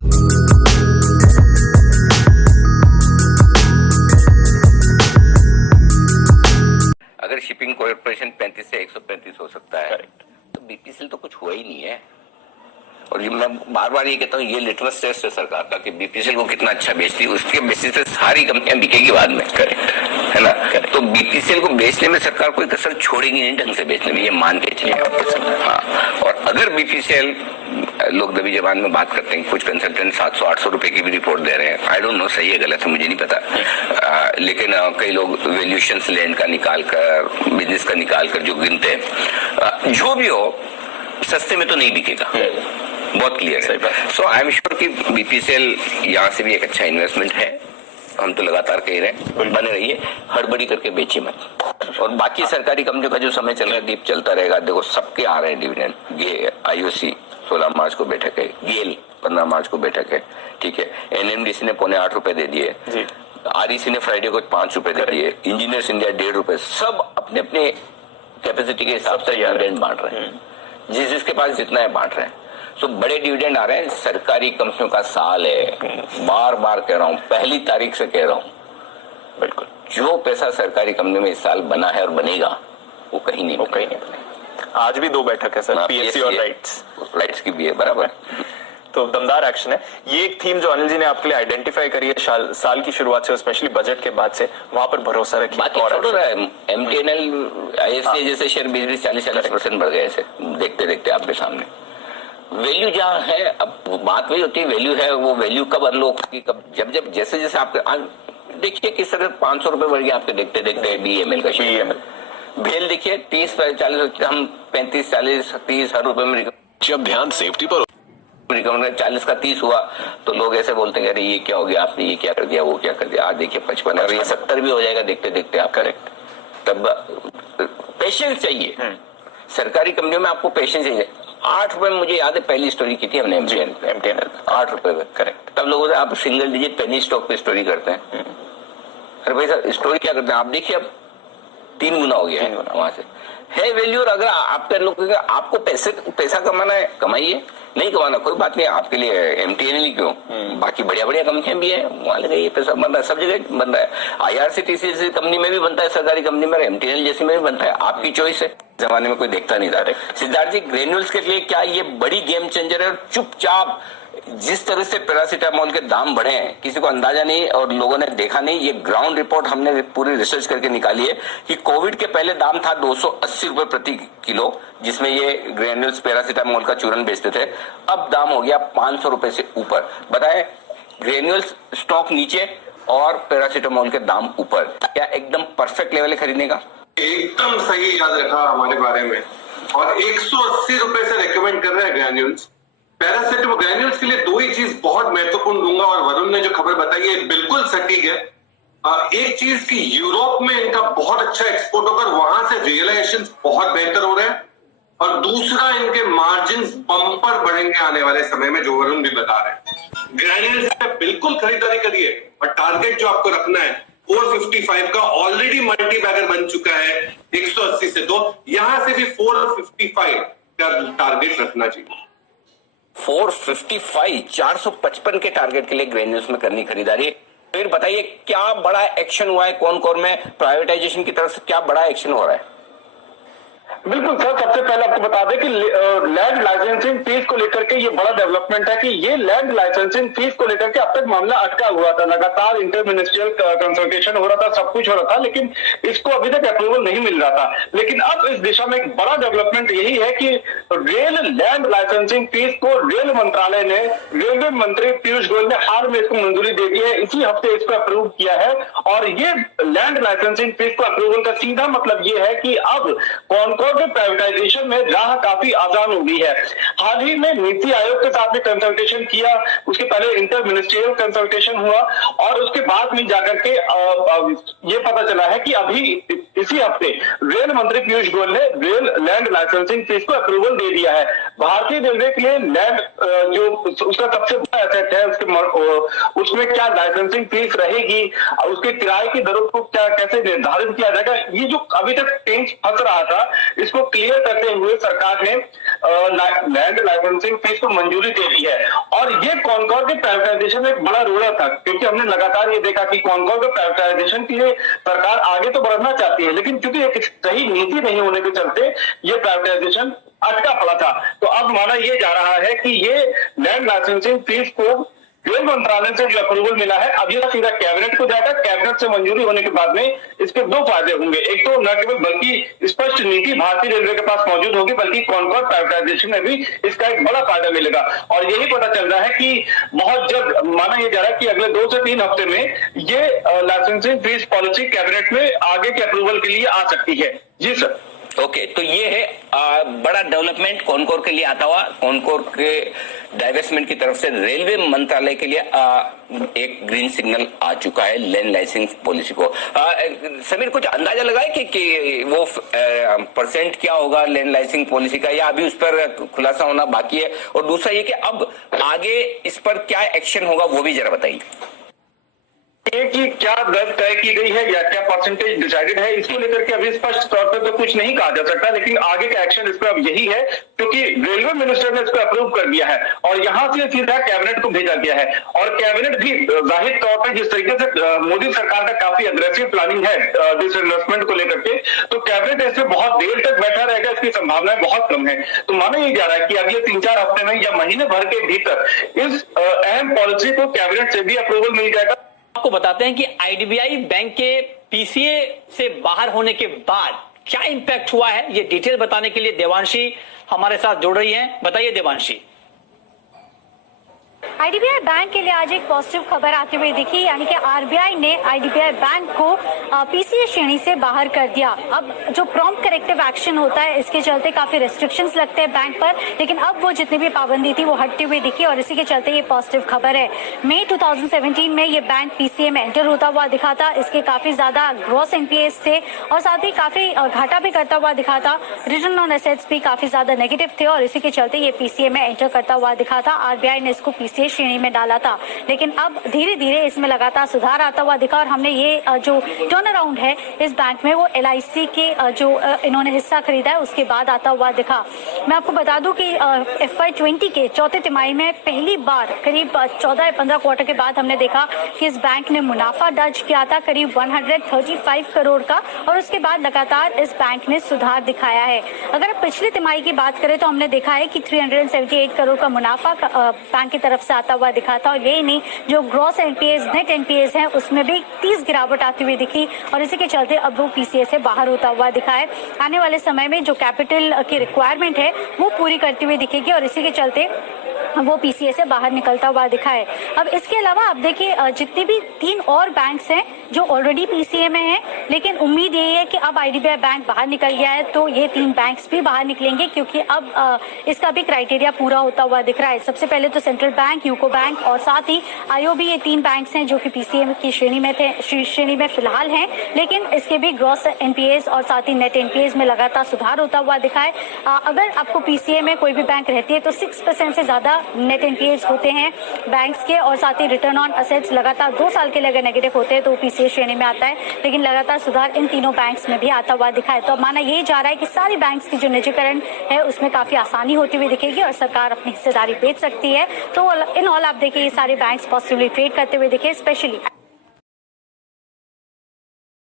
अगर shipping corporation 35 से 135 हो सकता है तो बीपीसीएल तो कुछ हुआ ही नहीं है। और मैं बार बार ये कहता हूँ, ये लिटमस टेस्ट है सरकार का कि बीपीसीएल को कितना अच्छा बेचती है, उसके बेसिस पे सारी कंपनियां बिकेगी बाद में, है ना। तो बीपीसीएल को बेचने में सरकार कोई कसर छोड़ेगी नहीं, ढंग से बेचने में, ये मान के चलिए। हाँ, और अगर बीपीसीएल, लोग दबी जबान में बात करते हैं, कुछ कंसल्टेंट 700-800 रुपए की भी रिपोर्ट दे रहे हैं, आई डोंट नो सही है गलत है मुझे नहीं पता, लेकिन कई लोग वैल्यूएशन लैंड का निकाल कर, बिजनेस का निकाल कर जो गिनते हैं, जो भी हो सस्ते में तो नहीं बिकेगा, बहुत क्लियर है। सो आई एम श्योर कि बीपीसीएल यहाँ से भी एक अच्छा इन्वेस्टमेंट है। हम तो लगातार कह रहे हैं बने रहिए, हड़बड़ी करके बेचिए मत। और बाकी सरकारी कंपनियों का जो समय चल रहा है दीप चलता रहेगा। देखो सबके आ रहे हैं डिविडेंड, ये आईओसी 16 मार्च को बैठक है, गेल 15 मार्च को बैठक है, ठीक है। एनएमडीसी ने 7.25 रुपए दे दिए, आरईसी ने फ्राइडे को 5 रुपए दे दिए, इंजीनियर्स इंडिया 1.5 रुपए, सब अपने अपने कैपेसिटी के हिसाब से डिविडेंड बांट रहे हैं, जिसके पास जितना है बांट रहे हैं। तो बड़े डिविडेंड आ रहे हैं। सरकारी कंपनियों का साल है, बार बार कह रहा हूं, पहली तारीख से कह रहा हूं, बिल्कुल जो पैसा सरकारी कंपनी में इस साल बना है और बनेगा वो कहीं नहीं बनेगा। आज भी 2 बैठक है सर, पीएससी और राइट्स की भी है, बराबर। तो दमदार एक्शन है। ये एक थीम जो अनिल जी ने आपके लिए आइडेंटिफाई करी है साल की शुरुआत से, स्पेशली बजट के बाद से, वहां पर भरोसा रखिए। बाकी छोड़ रहा है, एमटीएनएल आईएससी जैसे शेयर 20-40% बढ़ गए ऐसे, देखते देखते आपके सामने। वैल्यू जहाँ है, अब बात वही होती है, वैल्यू है, वो वैल्यू कब अनलॉक होगी, कब जब जैसे जैसे आपके देखिए किस तरह 500 रुपए बढ़ गया आपके देखते देखते बीएमएल का शेयर। भेल देखिए 30-40, हम 35-40-30 हर रुपए में जब ध्यान सेफ्टी पर रिकमेंड 40 का 30 हुआ तो लोग ऐसे बोलते हैं अरे ये क्या हो गया, आपने ये क्या कर दिया, वो क्या कर दिया। आज देखिए 55 और ये 70 भी हो जाएगा देखते देखते आप। करेक्ट। तब पेशेंस चाहिए, सरकारी कंपनियों में आपको पेशेंस चाहिए। 8 रुपए में मुझे याद है पहली स्टोरी की थी हमने एमटीएनएल 8 रुपए में। करेक्ट। तब लोगों से आप सिंगल डिजिट पेनी स्टॉक पे स्टोरी करते हैं। अरे भाई सर स्टोरी क्या करते हैं आप देखिए, अब 3 गुना हो गया है वहां से है वैल्यू। और अगर आपके लोग आपको पैसा कमाना है, कमाइए, नहीं कमाना कोई बात नहीं, आपके लिए एमटीएनएल ही क्यों, बाकी बढ़िया बढ़िया कंपनियां भी है, वहां लगे ये पैसा बन रहा है, सब जगह बन रहा है। आईआरसीटीसी जैसी कंपनी में भी बनता है, सरकारी कंपनी में, एमटीएनएल जैसी में भी बनता है, आपकी चॉइस है। जमाने में कोई देखता नहीं था। सिद्धार्थ जी, ग्रेन्यूल्स के लिए क्या ये बड़ी गेम चेंजर है? और चुपचाप जिस तरह से पैरासीटामोल के दाम बढ़े हैं किसी को अंदाजा नहीं और लोगों ने देखा नहीं। ये ग्राउंड रिपोर्ट हमने पूरी रिसर्च करके निकाली है कि कोविड के पहले दाम था 280 रुपए प्रति किलो, जिसमें ये ग्रेन्यूल्स पैरासीटामोल का चूरन बेचते थे। अब दाम हो गया 500 रुपए से ऊपर। बताएं, ग्रेन्यूल्स स्टॉक नीचे और पैरासीटामोल के दाम ऊपर, क्या एकदम परफेक्ट लेवल है खरीदने का? एकदम सही याद रखा हमारे बारे में। और 180 रुपए से रेकमेंड कर रहे हैं ग्रेन्यूल्स। पैरासिटामोल ग्रेन्यूल्स के लिए 2 ही चीज बहुत महत्वपूर्ण दूंगा, और वरुण ने जो खबर बताई है बिल्कुल सटीक है। एक चीज कि यूरोप में इनका बहुत अच्छा एक्सपोर्ट होकर वहां से रियलाइजेशन बहुत बेहतर हो रहे हैं, और दूसरा इनके मार्जिन बम्पर बढ़ेंगे आने वाले समय में, जो वरुण भी बता रहे हैं। ग्रेन्यूल्स में बिल्कुल खरीदारी करिए, और टारगेट जो आपको रखना है 455 का ऑलरेडी मल्टी बैगर बन चुका है 180 से, तो यहां से भी 455 का टारगेट रखना चाहिए। 455 455 के टारगेट के लिए ग्रेन्यूल्स में करनी खरीदारी। फिर बताइए क्या बड़ा एक्शन हुआ है कौन में, प्राइवेटाइजेशन की तरफ से क्या बड़ा एक्शन हो रहा है? बिल्कुल सर, सबसे पहले आपको बता दें कि लैंड लाइसेंसिंग फीस को लेकर के ये बड़ा डेवलपमेंट है कि ये लैंड लाइसेंसिंग फीस को लेकर के अब तक मामला अटका हुआ था। लगातार इंटर मिनिस्ट्रियल कंसल्टेशन हो रहा था, सब कुछ हो रहा था, लेकिन इसको अभी तक अप्रूवल नहीं मिल रहा था। लेकिन अब इस दिशा में एक बड़ा डेवलपमेंट यही है कि रेल लैंड लाइसेंसिंग फीस को रेल मंत्रालय ने, रेलवे मंत्री पीयूष गोयल ने हाल में इसको मंजूरी दे दी है, इसी हफ्ते इसको अप्रूव किया है। और ये लैंड लाइसेंसिंग फीस को अप्रूवल का सीधा मतलब ये है कि अब कौन के प्राइवेटाइजेशन में राह काफी आसान हो गई है। हाल ही में नीति आयोग के साथ में कंसल्टेशन किया, उसके पहले इंटर मिनिस्ट्रियल कंसल्टेशन हुआ, और उसके बाद में जाकर के ये पता चला है कि अभी इसी हफ्ते रेल मंत्री पीयूष गोयल ने रेल लैंड लाइसेंसिंग फीस को अप्रूवल दे दिया है। भारतीय रेलवे के लिए लैंड जो उसका सबसे बड़ा एसेट है, उसमें क्या लाइसेंसिंग फीस रहेगी, उसके किराए की दरों को क्या कैसे निर्धारित किया जाएगा, ये जो अभी तक टेंस फंस रहा था, इसको क्लियर करते हुए सरकार ने लैंड लाइसेंसिंग फीस को मंजूरी दे दी है। और ये कॉनकॉर के प्राइवेटाइजेशन में एक बड़ा रोड़ा था, क्योंकि हमने लगातार ये देखा कि कॉनकॉर के प्राइवेटाइजेशन के लिए सरकार आगे तो बढ़ना चाहती है, लेकिन चूंकि एक सही नीति नहीं होने के चलते ये प्राइवेटाइजेशन अटका पड़ा था। तो अब माना यह जा रहा है कि ये लैंड लाइसेंसिंग फीस को रेल मंत्रालय से जो अप्रूवल मिला है, अब ये सीधा कैबिनेट को जाएगा। कैबिनेट से मंजूरी होने के बाद में इसके दो फायदे होंगे। एक तो न केवल बल्कि स्पष्ट नीति भारतीय रेलवे के पास मौजूद होगी, बल्कि कॉनकॉर प्राइवेटाइजेशन में भी इसका एक बड़ा फायदा मिलेगा। और यही पता चल रहा है कि बहुत जल्द माना यह जा रहा है कि अगले 2 से 3 हफ्ते में ये लाइसेंसिंग फीस पॉलिसी कैबिनेट में आगे के अप्रूवल के लिए आ सकती है। जी सर। ओके, तो ये है बड़ा डेवलपमेंट कॉनकोर के लिए आता हुआ। कॉनकोर के डाइवेस्टमेंट की तरफ से रेलवे मंत्रालय के लिए एक ग्रीन सिग्नल आ चुका है लैंड लाइसेंस पॉलिसी को। समीर, कुछ अंदाजा लगाए कि वो परसेंट क्या होगा लैंड लाइसेंस पॉलिसी का, या अभी उस पर खुलासा होना बाकी है? और दूसरा ये कि अब आगे इस पर क्या एक्शन होगा वो भी जरा बताइए। कि क्या दर तय की गई है या क्या परसेंटेज डिसाइडेड है, इसको लेकर के अभी स्पष्ट तौर पर तो कुछ नहीं कहा जा सकता, लेकिन आगे का एक्शन इस पर अब यही है, क्योंकि रेलवे मिनिस्टर ने इसको अप्रूव कर दिया है और यहां से सीधा कैबिनेट को भेजा गया है। और कैबिनेट भी जाहिर तौर पर जिस तरीके से मोदी सरकार का काफी अग्रेसिव प्लानिंग है डिस इन्वेस्टमेंट को लेकर के, तो कैबिनेट ऐसे बहुत देर तक बैठा रहेगा, इसकी संभावनाएं बहुत कम है। तो माना यह जा रहा है कि अगले 3-4 हफ्ते में या महीने भर के भीतर इस अहम पॉलिसी को कैबिनेट से भी अप्रूवल मिल जाएगा। आपको बताते हैं कि आईडीबीआई बैंक के पीसीए से बाहर होने के बाद क्या इंपैक्ट हुआ है, ये डिटेल बताने के लिए देवांशी हमारे साथ जुड़ रही हैं। बताइए देवांशी। आईडीबीआई बैंक के लिए आज एक पॉजिटिव खबर आती हुई दिखी, यानी कि आरबीआई ने आईडीबीआई बैंक को पीसीए श्रेणी से बाहर कर दिया। अब जो प्रॉम्प्ट करेक्टिव एक्शन होता है, इसके चलते काफी रेस्ट्रिक्शंस लगते हैं बैंक पर, लेकिन अब वो जितनी भी पाबंदी थी वो हटती हुई दिखी और इसी के चलते ये पॉजिटिव खबर है। मई 2017 में ये बैंक पीसीए में एंटर होता हुआ दिखा था। इसके काफी ज्यादा ग्रॉस एनपीएस थे और साथ ही काफी घाटा भी करता हुआ दिखा था। रिटर्न ऑन एसेट्स भी काफी ज्यादा नेगेटिव थे और इसी के चलते ये पीसीए में एंटर करता हुआ दिखा था। आरबीआई ने इसको पीसीए श्रेणी में डाला था, लेकिन अब धीरे धीरे इसमें लगातार सुधार आता हुआ दिखा और हमने ये जो टर्न अराउंड है इस बैंक में वो LIC के जो इन्होंने हिस्सा खरीदा है उसके बाद आता हुआ दिखा। मैं आपको बता दूं कि FY20 के चौथे तिमाही में पहली बार करीब 14 या 15 क्वार्टर के बाद हमने देखा कि इस बैंक ने मुनाफा दर्ज किया था करीब 135 करोड़ का, और उसके बाद लगातार इस बैंक ने सुधार दिखाया है। अगर पिछली तिमाही की बात करें तो हमने देखा है कि 378 करोड़ का मुनाफा बैंक की तरफ से आता हुआ दिखा था। और यही नहीं, जो ग्रॉस एनपीएस नेट एनपीएस है उसमें भी 30 गिरावट आती हुई दिखी और इसी के चलते अब वो पीसीए से बाहर होता हुआ दिखा है। आने वाले समय में जो कैपिटल की रिक्वायरमेंट है वो पूरी करती हुई दिखेगी और इसी के चलते वो पीसीए से बाहर निकलता हुआ दिखा है। अब इसके अलावा आप देखिए जितने भी 3 और बैंक्स हैं जो ऑलरेडी पीसीए में हैं, लेकिन उम्मीद यही है कि अब आईडीबीआई बैंक बाहर निकल गया है तो ये 3 बैंक्स भी बाहर निकलेंगे, क्योंकि अब इसका भी क्राइटेरिया पूरा होता हुआ दिख रहा है। सबसे पहले तो सेंट्रल बैंक, यूको बैंक और साथ ही आईओबी, ये 3 बैंक्स हैं जो कि पीसीए की श्रेणी में फिलहाल हैं, लेकिन इसके भी ग्रॉस एनपीएस और साथ ही नेट एनपीएस में लगातार सुधार होता हुआ दिखा है। अगर आपको पीसीए में कोई भी बैंक रहती है तो 6% से ज्यादा नेट एनपीएस होते हैं बैंक्स के, और साथ ही रिटर्न ऑन असेट्स लगातार 2 साल के लिए अगर नेगेटिव होते हैं तो पीसीए श्रेणी में आता है, लेकिन लगातार सुधार इन तीनों बैंक्स में भी आता हुआ दिखा है। तो अब माना यही जा रहा है कि सारी बैंक्स की जो निजीकरण है उसमें काफी आसानी होती हुई दिखेगी और सरकार अपनी हिस्सेदारी बेच सकती है। तो इन ऑल आप देखिए ये सारे बैंक्स पॉजिटिवली ट्रेड करते हुए दिखे, स्पेशली